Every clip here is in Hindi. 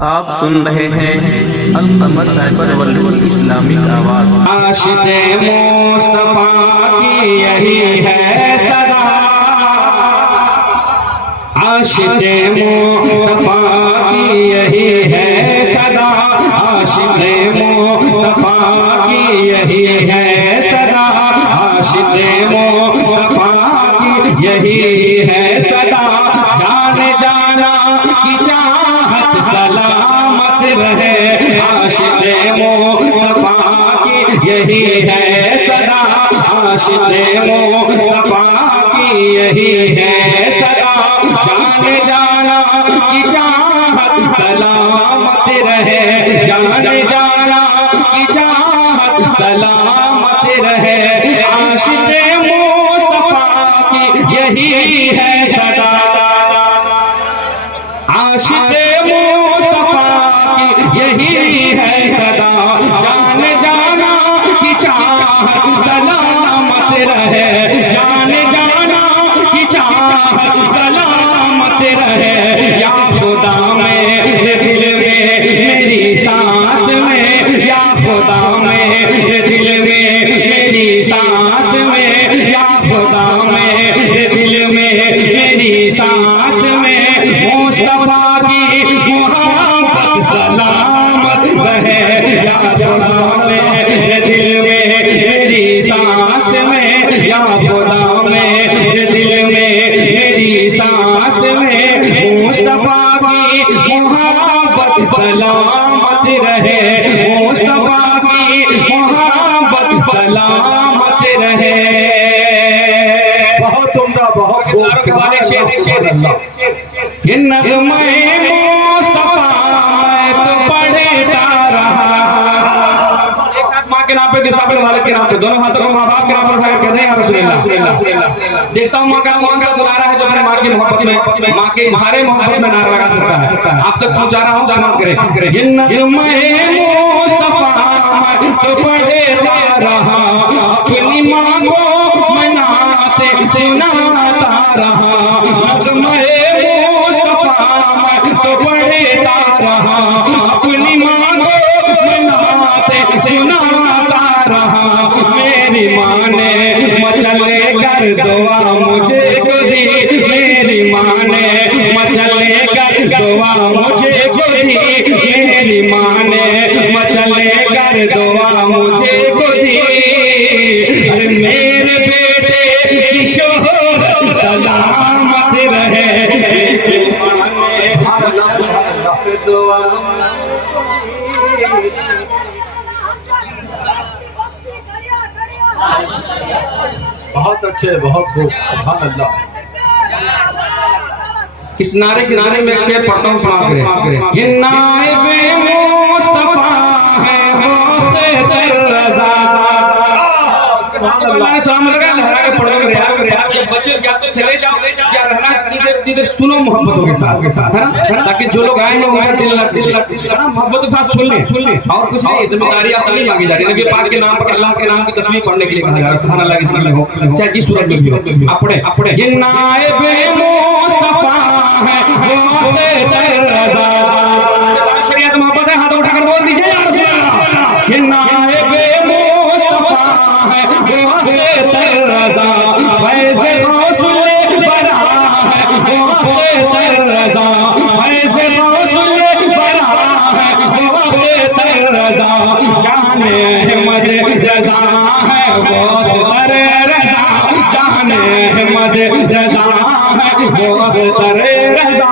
आप सुन रहे हैं अल-कमर साइबर वर्ल्ड इस्लामिक आवाज। आशिक़े मुस्तफा की यही है सदा, आशिक़े मुस्तफा की यही है सदा, आशिक़े मुस्तफा की यही है सदा, आशिक़े मुस्तफा की यही है सदा। जान जाना की चाहत सलामत रहे, आशिक़े मुस्तफा की यही है सदा, आशिक़े मुस्तफा की यही है सदा। जान जाना की चाहत सलामत रहे, जान जाना की चाहत सलामत रहे, आशिक़े मुस्तफा की यही है सदा, आशिक़े मुस्तफा की यही है सदा। जान जाना की चाहत सलामत रहे, जान जाना की चाहत सलामत रहे। या खुदा मेरे दिल में मेरी सांस में, या खुदा मेरे दिल में मेरी सांस में, या खुदा मेरे दिल में मेरी सांस में, मुस्तफा की मोहब्बत सलामत रहे। या खुदा मेरे दिल में मेरी सांस में, या खुदा मेरे दिल में मेरी सांस में, मुस्तफा की मोहब्बत सलामत रहे, मुस्तफा की मोहब्बत सलामत रहे। बहुत उम्दा, बहुत ये नग़्मे मुस्तफा मैं तो पढ़ता रहा, एक हाथ माँ के नाम पे, दूसरा अपने वालिद के नाम पे, दोनों हाथों को माँ बाप के नाम पर उठाकर कहते हैं या रसूलुल्लाह। देखता हूँ माँ का कौन सा दुलारा है जो अपने माँ की मोहब्बत में, माँ के इज़हारे मोहब्बत में नारा लगा सकता है। आप तक पहुँचा रहा हूँ, समाप्त करें। ये नग़्मे मुस्तफा मैं तो पढ़ता रहा, अपनी माँ को मनाते सुनाता रहा। नग़्मे मुस्तफा मैं तो पढ़ता रहा, अपनी माँ को मनाते सुनाता रहा। मेरी माँ ने मचले कर दुआ मुझे को दी, मेरी माँ ने मचले कर दुआ मुझे को दी, मेरी माँ ने मचले कर दुआ मुझे को दी। अरे मेरे बेटे की शोहरत सलामत रहे, दुआ बहुत अच्छे, बहुत खूब, सुभान अल्लाह। इस नारे के नारे में एक शेर पढ़ता हूँ, समाप्त करें। ये नाइबे मुस्तफा है होते रज़ा, सलाम लगा लहरा के पढ़ रहे हैं। जब बच्चे या तो चले जाओ या रहना इतनी देर सुनो मोहब्बतों के साथ, है ना, ताकि जो लोग आए हैं उनका दिल लग ना मोहब्बत के साथ सुन ले। और कुछ नहीं, जिम्मेदारी आपको नहीं मांगी जा रही। नबी पाक के नाम पर, अल्लाह के नाम की तस्बीह पढ़ने के लिए कहा जा रहा है। सुभान अल्लाह, इसमें हो चाहे जिस सूरत में भी हो, आप पढ़े। ये नाइबे मुस्तफा है होते रज़ा, शरीयत मोहब्बत है, हाथ उठाकर बोल दीजिए या रसूलल्लाह। ये नाइबे मुस्तफा है होते रज़ा, फैज़ गौसुल बड़ा है होते रज़ा, फैज़ गौसुल बड़ा है होते रज़ा। जाने अहमद रज़ा है होते रज़ा, जाने अहमद रज़ा है होते रज़ा,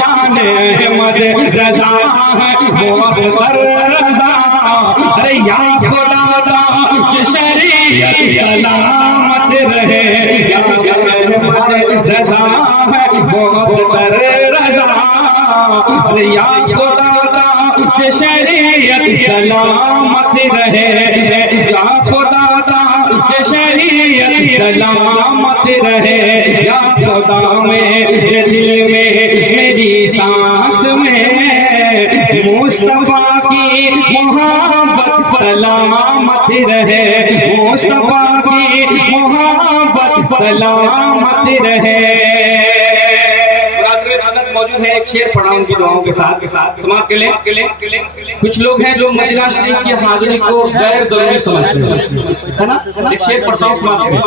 जाने अहमद रज़ा है होते रज़ा। अरे या खुदा जो शरीयत सलामत रहे, या अहमद रज़ा है होते रज़ा। अरे या खुदा जो शरीयत सलामत रहे, या खुदा जो शरीयत सलामत रहे। या खुदा मेरे दिल में मेरी सांस में, मुस्तफा की मोहब्बत सलामत रहे, मुस्तफा की मोहब्बत सलामत रहे। मौजूद है, एक शेर पढ़ा उनकी दुआओं के साथ समाज के लिए। कुछ लोग हैं जो मदीना शरीफ की हाजिरी को गैर जरूरी समझते हैं, है ना। एक शेर पढ़ता हूँ समाज के लिए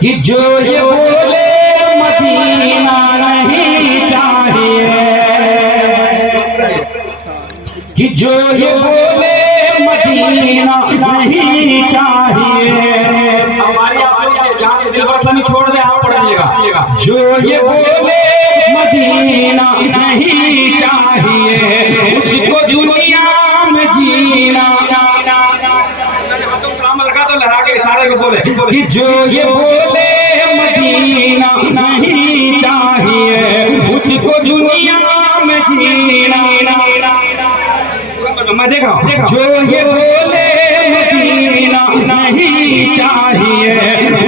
कि जो ये बोले मदीना नहीं चाहिए, कि जो ये बोले मदीना नहीं चाहिए, हमारी आप लोग जहाँ से दिल बरसानी छोड़ दे आप पढ़ लीजिएगा। जो ये बोले मदीना नहीं चाहिए, उसको दुनिया में जीना, सलाम लगा तो लहरा के इशारे में बोले कि जो ये बोले मदीना नहीं चाहिए, उसको दुनिया में जीना। मैं देख रहा हूँ, जो ये बोले मदीना नहीं चाहिए,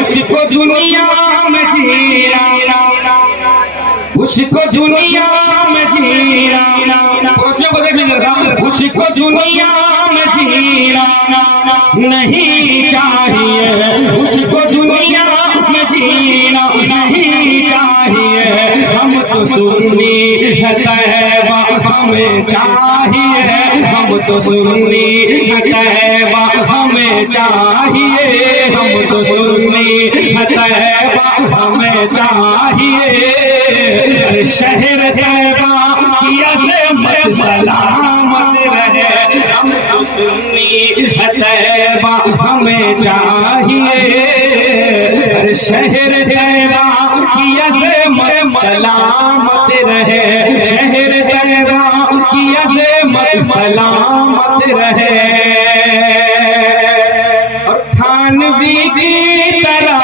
उसको दुनिया में जीना, उसको दुनिया में जीना। पड़ोसियों को देख लीजिए, उसको दुनिया में जीना नहीं चाहिए, उसको दुनिया में जीना नहीं चाहिए। हम तो सुन्नी है तैबा हमें चाहिए, हम तो सुन्नी है तैबा हमें चाहिए, हम तो सुन्नी है तैबा हमें चाहिए। शहर तैबा की अज़मत सलामत रहे, हम तो सुन्नी है तैबा हमें चाहिए। शहर तैबा की अज़मत सलामत रहे, शहर तैबा की अज़मत सलामत रहे। और थानवी की तरह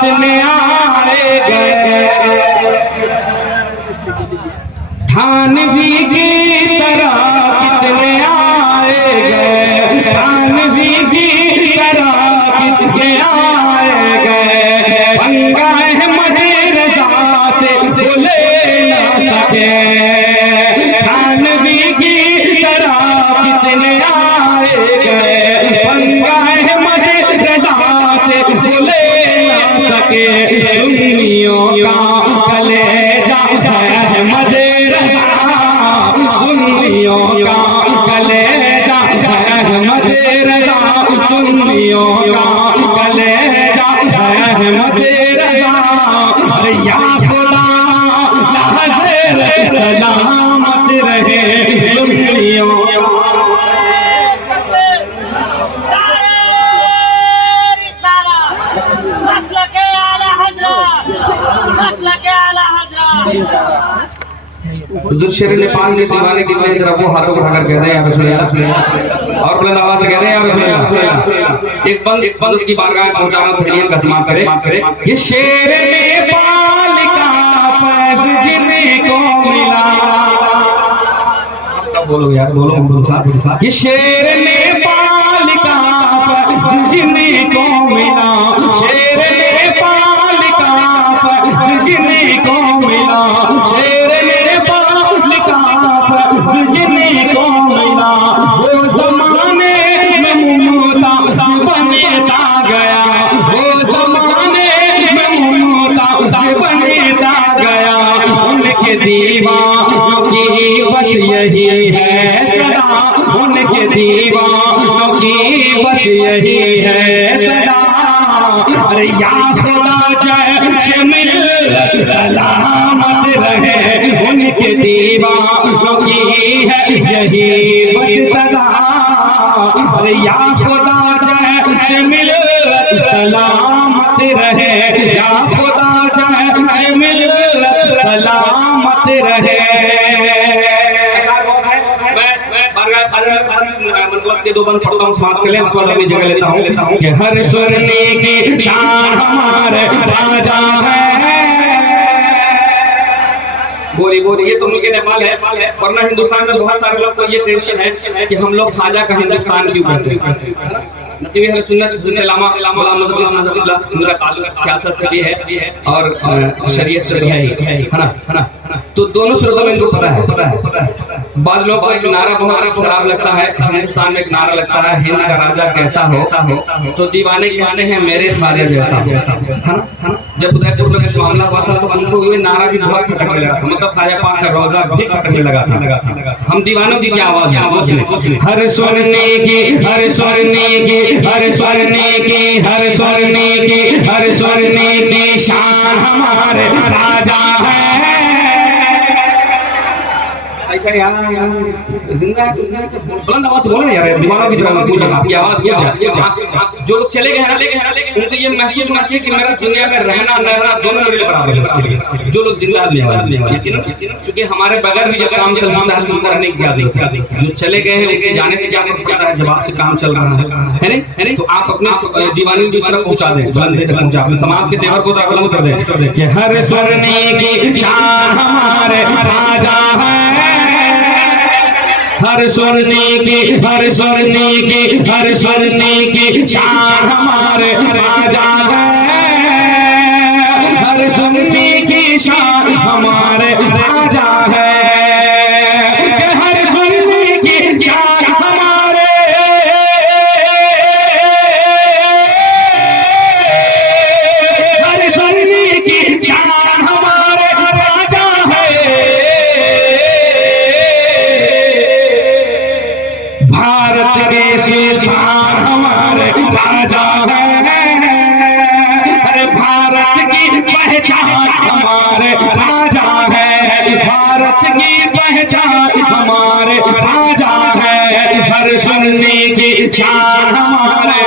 कितने आए गए, थानवी की तरह कितने आए गए, थानवी की तरह कितने आए गए। पंगा अहमद रज़ा से ले ना सके, थानवी की तरह कितने आए गए। पंगा अहमद रज़ा से ले ना सके, सुन्नियों का कलेजा अहमद रज़ा, सुन्नियों का कलेजा अहमद रज़ा, सुन्नियों का कलेजा अहमद रज़ा। या खुदा लहज़े सलामत रहे सुन्नियों। हुज़ूर शेर नेपाल के दीवाने की तरफ वो हाथों को उठाकर कहते हैं या रसूल अल्लाह, और बुलंद आवाज से कहते हैं या रसूल अल्लाह। एक बंद की बारगाह में पहुंचाना तहरीर का समात करे। ये शेर नेपाल का फैज़ जिनको मिला, अब बोलो यार, बोलो साथ। ये शेर नेपाल का फैज़ जिनको मिला, शेर नेपाल का फैज़ जिनको मिला, शेर जिनको मिला। वो जमाने में मुमताज़ बनता गया, वो जमाने में मुमताज़ बनता गया। उनके दीवानों की बस यही है सदा, उनके दीवानों की बस यही है सदा। अरे या खुदा जैश मिल्लत सलामत रहे, उनके दीवानों की है यही बस सदा। अरे या खुदा जैश मिल्लत सलामत रहे, या खुदा जैश मिल्लत सलामत रहे। मनगवत के दो बंद पढ़ता हूँ समाप्त कर ले, उसके बाद अपनी जगह लेता हूँ कि हर सुरनी की शान हमारे राजा है। बोली ये तो मुल्क नेपाल है, वरना हिंदुस्तान में बहुत सारे लोग को ये टेंशन है कि हम लोग ख्वाजा का हिंदुस्तान क्यों कहते हैं। नबी अहले सुन्नत लामा उनका ताल्लुक सियासत से भी है और शरीयत से भी है ना। तो दोनों सूरतों में इनको पता है। बाद लोगों को एक नारा बहुत खराब लगता है, हिंदुस्तान में एक नारा लगता है, हिंद का राजा कैसा हो, तो दीवाने कहते हैं मेरे ख्वाजा जैसा, है ना। जब उदयपुर में कुछ मामला हुआ था तो उनको ये नारा भी बहुत खटकने लगा था, मतलब ख्वाजा पाक का रोजा भी खटकने लगा था। हम दीवानों की क्या आवाज है, हर सोने की, हर सोने की, हर सोने की, हर सोने की, हर सोने की शान हमारे राजा है। ऐसा यहाँ जिंदा है, बुलंद आवाज से बोलो ना यार, दीवानों की तरह पूछा, आपकी आवाज क्या, जो लोग चले गए हैं उनको ये महसूस होना चाहिए कि मेरा दुनिया में रहना न रहना दोनों मेरे लिए बराबर है उसके लिए। जो लोग जिंदा है, क्योंकि हमारे बगैर भी जब काम चल रहा है जिंदा रहने की क्या देखा, जो चले गए हैं उनके जाने से क्या फर्क पड़ता है, जब आपसे काम चल रहा है नहीं, तो आप अपने दीवानी को इस तरह पहुंचा दें, बुलंद तक पहुंचा, अपने समाज के तेवर को बुलंद कर दें कि हर सोने की शान हमारे राजा है, हर सोने की, हर सोने की, हर सोने की शान हमारे राजा है, हर सोने की शान हमारे राजा है, हर सोने की शान हमारे, हर सोने की शान हमारे राजा है। भारत के शान हमारे राजा है, अरे भारत की पहचान हमारे राजा है, भारत की पहचान हमारे राजा है, हर सुनने की शान हमारे,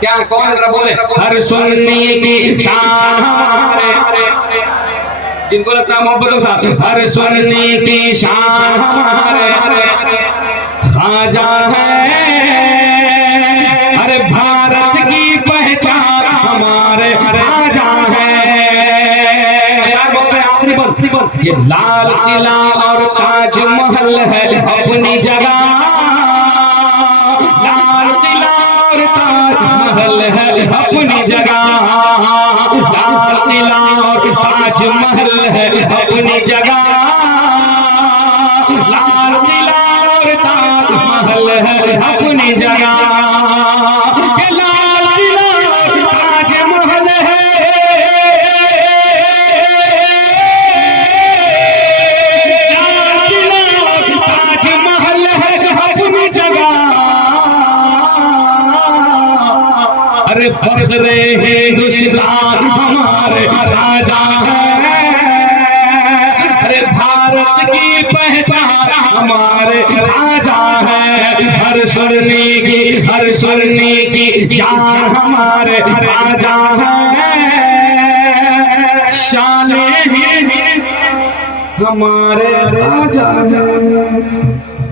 क्या कौन जरा बोले, हर सुनने की शान हमारे, जिनको लगता है मोहब्बतों के साथ, हर सुनने की शान हमारे ख्वाजा है, अरे भारत की पहचान हमारे राजा है। आखिरी बात, ये लाल किला और ताजमहल है अपनी जगह, लाल किला और ताजमहल है अपनी जगह, लाल किला और ताजमहल है अपनी जगह, लाल किला और ताजमहल है अपनी जगह, लाल किला और ताजमहल है, लाल किला और ताजमहल है अपनी जगह, अरे फख्रे हिंदुस्तान हमारे राजा है, अरे भारत की पहचान हमारे राजा है, हर सुरनी की, हर सुरनी की जान हमारे राजा है, शान हमारे राजा है।